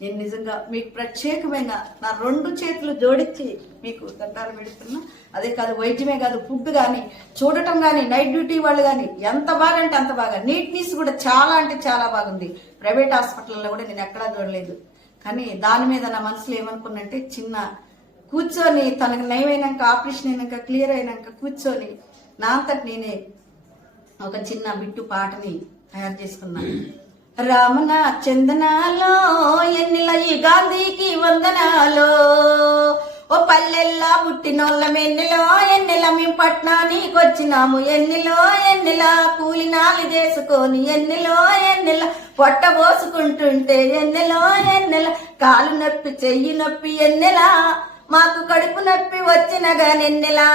నేను నిజంగా మీకు ప్రత్యేకమైన నా 2 చేతులు జోడించి మీకు దండాలు పెడుతున్నా. అదే కాదు, వైద్యమే కాదు, ఫుడ్ కానీ, చూడటం కానీ, నైట్ డ్యూటీ వాళ్ళు కానీ ఎంత బాగా అంటే అంత బాగా. నీట్నెస్ కూడా చాలా అంటే చాలా బాగుంది. ప్రైవేట్ హాస్పిటల్లో కూడా నేను ఎక్కడా చూడలేదు. కానీ దాని మీద నా మనసులో ఏమనుకున్నంటే, చిన్న కూర్చొని తనకు నయమైనాక, ఆపరేషన్ అయినాక, క్లియర్ అయినాక కూర్చొని నా అంతటి నేనే ఒక చిన్న బిట్టు పాటని తయారు చేసుకున్నాను. రామన చందనాలో ఎన్నిల ఈ గాంధీకి వందనాలో, ఓ పల్లెల్లా పుట్టినోళ్ళం ఎన్నిలో ఎన్నిల మేము పట్నానికి వచ్చినాము, ఎన్నిలో ఎన్నిల కూలినాలు చేసుకొని, ఎన్నిలో ఎన్నిల పొట్ట పోసుకుంటుంటే, ఎన్నెలో ఎన్నెల కాలు నొప్పి చెయ్యి నొప్పి, ఎన్నెల మాకు కడుపు నొప్పి వచ్చిన గానెన్నెలా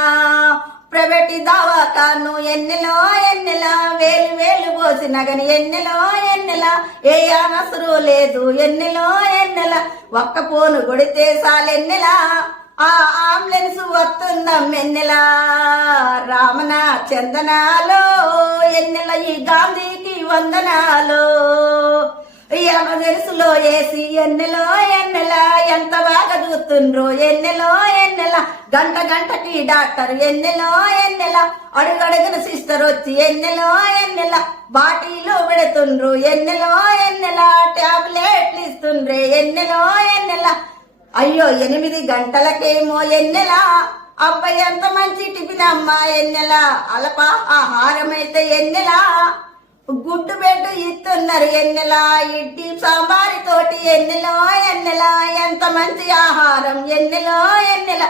ప్రైవేట్ దవాఖాను, ఎన్నెలో ఎన్నెల వేలు వేలు పోసిన గని, ఎన్నెలో ఎన్నెల ఏ అనసరు లేదు, ఎన్నెలో ఎన్నెల ఒక్క పోను కొడితే సాలెన్నెల ఆ అంబులెన్స్ వస్తుందం ఎన్నెల. రామన చందనాలో ఎన్నెల ఈ గాంధీకి వందనాలో, ఎమర్జెన్సీలో వేసి ఎన్నెలో ఎన్నెల ఎంత బాగా చూస్తుండ్రు, ఎన్నెలో ఎన్నెల గంట గంటకి డాక్టర్, ఎన్నెలో ఎన్నెల అడుగడుగున సిస్టర్ వచ్చి, ఎన్నెలో ఎన్నెల బాటిలో పెడుతుండ్రు, ఎన్నెలో ఎన్నెల టాబ్లెట్లు ఇస్తుండ్రే, ఎన్నెలో ఎన్నెల అయ్యో 8 గంటలకేమో ఎన్నెల అబ్బాయి ఎంత మంచి టిఫిన్ అమ్మా, ఎన్నెల అల్ప ఆహారం అయితే ఎన్నెల గుడ్డు బెడ్డు ఇస్తున్నారు, ఎన్నెల ఇడ్లీ సాంబారి తోటి, ఎన్నెలో ఎన్నెల ఎంత మంచి ఆహారం, ఎన్నెలో ఎన్నెల